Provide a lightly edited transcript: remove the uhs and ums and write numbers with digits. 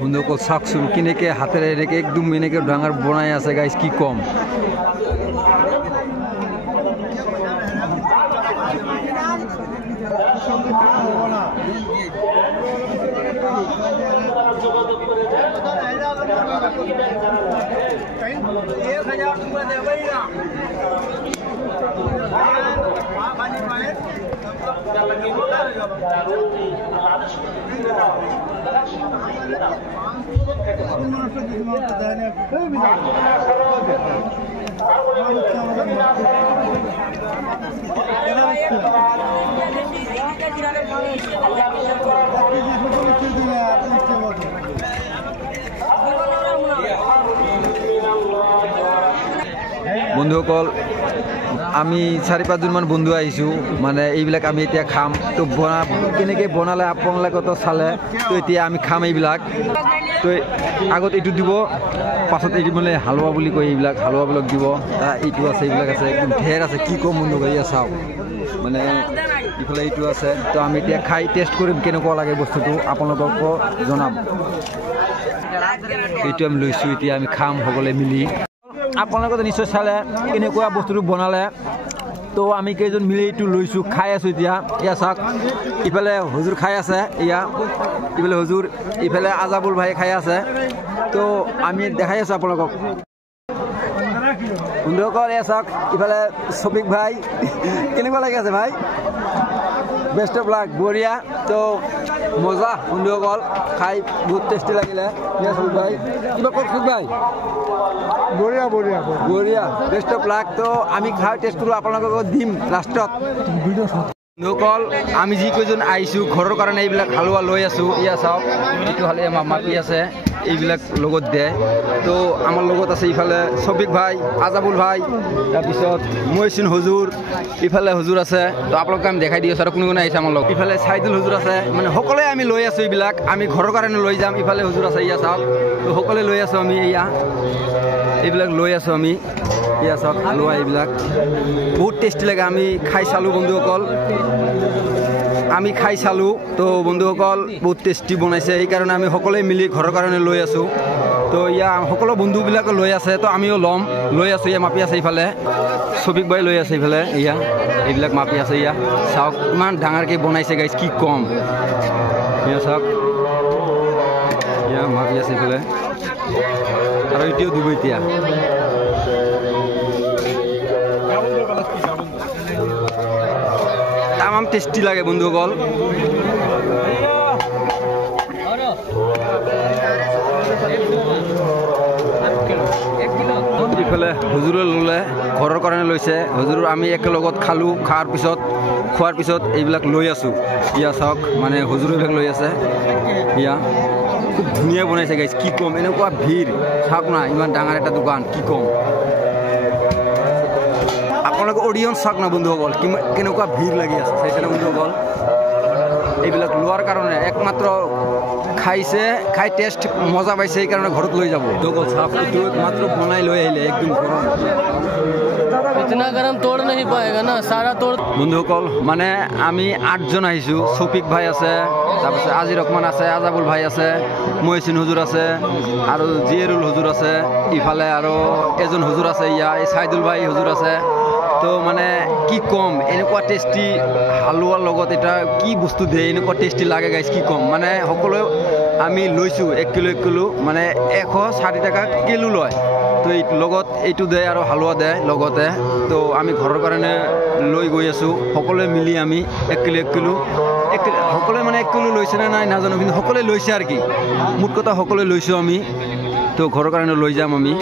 বন্ধুসকল চাওকচোন কেনেকৈ হাতেৰে এনেকৈ একদম এনেকৈ ডাঙৰ বনাই আছে গাইজ কি কম বন্ধুসকল আমি 4-5 জন মান বন্ধু আহিছো মানে এইবিলাক আমি এতিয়া খাম তো কেনেকৈ বনালে আপোনালোকে তো চালে তো এতিয়া আমি খাম এইবিলাক তো আগত এইটো দিব পাছত এইটো মানে হালৱা বুলি কয় এইবিলাক হালৱাবিলাক দিব এইটো আছে এইবিলাক আছে একদম ঢেৰ আছে কি কম বন্ধু এয়া চাওক মানে ইফালে এইটো আছে তো আমি এতিয়া খাই টেষ্ট কৰিম কেনেকুৱা লাগে বস্তুটো আপোনালোকক জনাম এইটো আমি লৈছোঁ এতিয়া আমি খাম সকলোৱে মিলি আপোনালোকে নিশ্চয় চালে কেনেকুৱা বস্তুটো বনালে তো আমি কেইজন মিলি এইটো লৈছোঁ খাই আছোঁ এতিয়া এয়া চাওক ইফালে হুজুৰ খাই আছে এয়া ইফালে হুজুৰ ইফালে আজাবুল ভাই খাই আছে তো আমি দেখাই আছোঁ আপোনালোকক বন্ধুসকল এয়া চাওক ইফালে শফিক ভাই কেনেকুৱা লাগি আছে ভাই বেষ্ট অফ লাক বঢ়িয়া তো মজা বন্ধুসকল খাই বহুত টেষ্টি লাগিলে শফিক ভাই কিবা কওক শফিক ভাই বঢ়িয়া বঢ়িয়া বঢ়িয়া বেষ্ট অফ লাক তো আমি খাই টেষ্ট কৰোঁ আপোনালোকক দিম লাষ্টত বন্ধুসকল আমি যিকেইজন আহিছোঁ ঘৰৰ কাৰণে এইবিলাক হালোৱা লৈ আছোঁ এয়া চাওক এইটো হালে মাতি আছে এইবিলাক লগত দিয়ে তো আমাৰ লগত আছে ইফালে শফিক ভাই আজাবুল ভাই তাৰপিছত মহচিন হুজুৰ ইফালে হুজুৰ আছে তো আপোনালোকে আমি দেখাই দি আছোঁ আৰু কোনে কোনে আহিছে আমাৰ লগত ইফালে চাইদুল হুজুৰ আছে মানে সকলোৱে আমি লৈ আছোঁ এইবিলাক আমি ঘৰৰ কাৰণে লৈ যাম ইফালে হুজুৰ আছে এয়া চাওক তো সকলোৱে লৈ আছোঁ আমি এয়া এইবিলাক লৈ আছোঁ আমি এয়া চাওক হালোৱা এইবিলাক বহুত টেষ্টি লাগে আমি খাই চালোঁ বন্ধুসকল আমি খাই চালোঁ তো বন্ধুসকল বহুত টেষ্টি বনাইছে সেইকাৰণে আমি সকলোৱে মিলি ঘৰৰ কাৰণে লৈ আছোঁ তো ইয়া সকলো বন্ধুবিলাকে লৈ আছে তো আমিও ল'ম লৈ আছোঁ ইয়া মাপি আছে ইফালে শফিক ভাই লৈ আছে ইফালে ইয়া এইবিলাক মাপি আছে ইয়া চাওক ইমান ডাঙৰকৈ বনাইছে গাইজ কি কম ইয়া চাওক ইয়া মাপি আছে ইফালে আৰু এতিয়াও দিব এতিয়া তামাম টেষ্টি লাগে বন্ধুসকল ইফালে হুজুৰে ল'লে ঘৰৰ কাৰণে লৈছে হুজুৰ আমি একেলগত খালোঁ খোৱাৰ পিছত এইবিলাক লৈ আছোঁ ইয়া চাওক মানে হুজুৰ এইবিলাক লৈ আছে ইয়া খুব ধুনীয়া বনাইছে গাইজ কি কম এনেকুৱা ভিৰ চাওক না ইমান ডাঙৰ এটা দোকান কি কম আপোনালোকে অডিয়েন্স চাওক না বন্ধুসকল কেনেকুৱা ভিৰ লাগি আছে চাইছেনে বন্ধুসকল এইবিলাক লোৱাৰ কাৰণে একমাত্ৰ খাইছে খাই টেষ্ট মজা পাইছে সেইকাৰণে ঘৰত লৈ যাব বন্ধুসকল চাওক এইটো একমাত্ৰ বনাই লৈ আহিলে একদম গৰম इतना गरम तोड़ नहीं पाएगा ना सारा तोड़ বন্ধুসকল মানে আমি 8 জন আহিছোঁ শফিক ভাই আছে তাৰপিছত আজি ৰহমান আছে আজাবুল ভাই আছে মহচিন হুজুৰ আছে আৰু জিয়াৰুল হুজুৰ আছে ইফালে আৰু এজন হুজুৰ আছে ইয়া এই চাইদুল ভাই হুজুৰ আছে তো মানে কি কম এনেকুৱা টেষ্টি হালোৱাৰ লগত এটা কি বস্তু দিয়ে এনেকুৱা টেষ্টি লাগে গাইজ কি কম মানে সকলোৱে আমি লৈছোঁ 1 কিলো মানে 160 টকা কিলো লয় তো এই লগত এইটো দিয়ে আৰু হালোৱা দিয়ে লগতে তো আমি ঘৰৰ কাৰণে লৈ গৈ আছোঁ সকলোৱে মিলি আমি 1 কিলো সকলোৱে মানে 1 কিলো লৈছে নে নাই নাজানো কিন্তু সকলোৱে লৈছে আৰু কি মুঠ কথা সকলোৱে লৈছোঁ আমি তো ঘৰৰ কাৰণে লৈ যাম আমি